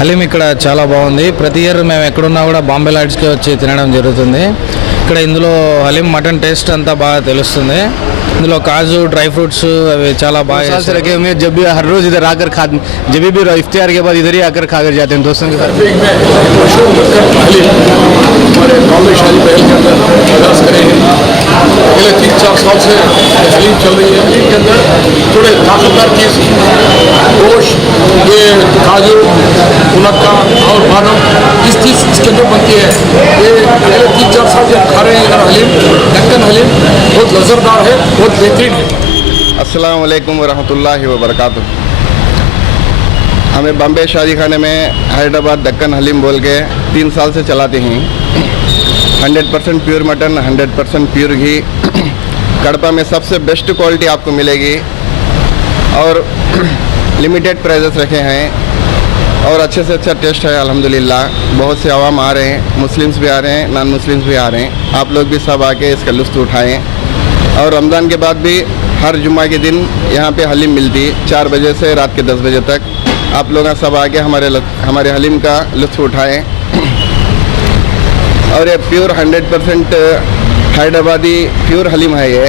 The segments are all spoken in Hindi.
హలీం ఇక్కడ చాలా బాగుంది. ప్రతి ఇయర్ మేము ఎక్కడున్నా కూడా బాంబే లాడ్జ్కి వచ్చి తినడం జరుగుతుంది. ఇక్కడ ఇందులో హలీం మటన్ టేస్ట్ అంతా బాగా తెలుస్తుంది. ఇందులో కాజు డ్రై ఫ్रूट्स अभी చాలా బాగా साल से रखे हुए हैं। जब भी हर रोज इधर आकर खा, जब भी इफ्तियार के बाद इधर ही आकर खाकर जाते हैं दोस्तों के साथ। हमारे बॉम्बे शादी महल के अंदर प्रयास करे हैं। अगले 3-4 साल से हलीम चल रही है। हलीम के अंदर थोड़े ताकतदार चीज़ गोश्त, ये काजू, मुनक्का और बादाम इस चीज़ इसके अंदर बनती है। ये अगले 3-4 साल से खा रहे हैं इधर हलीम, दक्कन हलीम बहुत लज़रदार है, बहुत बेहतरीन है। अस्सलाम वालेकुम वरहमतुल्लाहि वबरकातुह। हमें बॉम्बे शादी खाने में हैदराबाद दक्कन हलीम बोल के 3 साल से चलाते हैं। 100% प्योर मटन, 100% प्योर घी, कड़पा में सबसे बेस्ट क्वालिटी आपको मिलेगी और लिमिटेड प्राइजेस रखे हैं और अच्छे से अच्छा टेस्ट है अल्हम्दुलिल्लाह। बहुत से आवाम आ रहे हैं, मुस्लिम्स भी आ रहे हैं, नॉन मुस्लिम्स भी आ रहे हैं। आप लोग भी सब आके इसका लुत्फ़ उठाएँ। और रमज़ान के बाद भी हर जुम्मा के दिन यहाँ पे हलीम मिलती 4 बजे से रात के 10 बजे तक। आप लोग सब आके हमारे हलीम का लुत्फ़ उठाएँ। और ये प्योर 100% हैदराबादी प्योर हलीम है। ये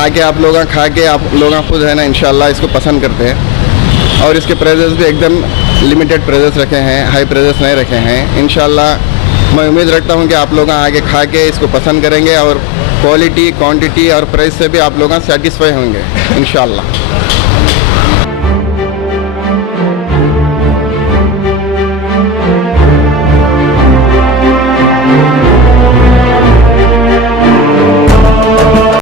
आके आप लोग खा के आप लोग खुद है ना इंशाल्लाह इसको पसंद करते हैं। और इसके प्राइजेस भी एकदम लिमिटेड प्राइजेस रखे हैं, हाई प्राइजेस नहीं रखे हैं। इंशाल्लाह मैं उम्मीद रखता हूँ कि आप लोग आगे खा के इसको पसंद करेंगे और क्वालिटी, क्वांटिटी और प्राइस से भी आप लोग सेटिस्फाई होंगे इंशाल्लाह।